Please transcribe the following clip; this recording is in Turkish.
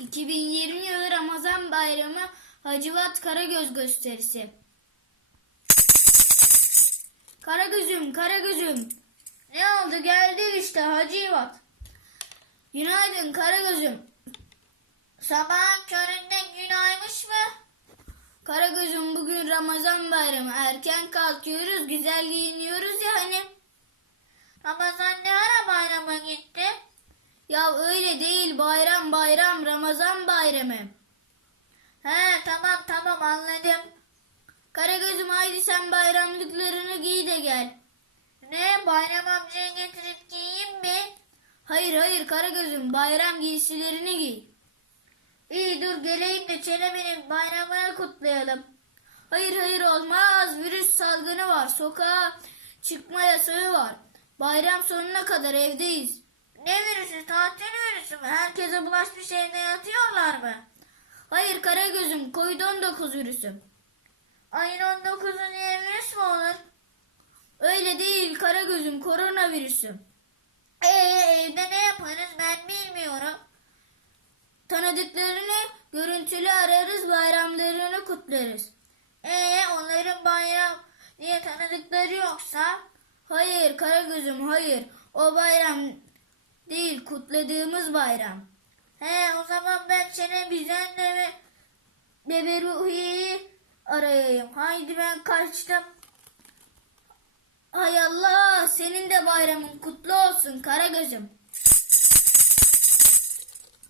2020 yılı Ramazan Bayramı Hacivat Karagöz gösterisi. Karagözüm, Karagözüm. Ne oldu? Geldi işte Hacivat. Günaydın Karagözüm. Sabahın köründe günaymış mı? Karagözüm bugün Ramazan bayramı. Erken kalkıyoruz, güzel giyiniyoruz ya hani. Ramazan ne ara bayrama gitti? Ya öyle değil bayram bayram Ramazan bayramı. He tamam tamam anladım. Karagözüm haydi sen bayramlıklarını giy de gel. Ne bayram amcaya getirip giyeyim mi? Hayır hayır Karagözüm bayram giysilerini giy. İyi dur geleyim de Çelebi'nin bayramını kutlayalım. Hayır hayır olmaz virüs salgını var sokağa çıkma yasağı var. Bayram sonuna kadar evdeyiz. Ne virüsü tatil virüsü mü? Herkese bulaşmış evde yatıyorlar mı? Hayır Karagözüm Covid-19 virüsü. Ayın 19'u niye virüs mü olur? Öyle değil Karagözüm koronavirüsü. Ee evde ne yaparız ben bilmiyorum. Tanıdıklarını görüntülü ararız bayramlarını kutlarız. Ee onların bayram diye tanıdıkları yoksa? Hayır Karagözüm hayır. O bayram değil kutladığımız bayram. He o zaman ben seni bizden de ve Bebe Ruhiye'yi arayayım. Haydi ben kaçtım. Hay Allah senin de bayramın kutlu olsun Karagözüm.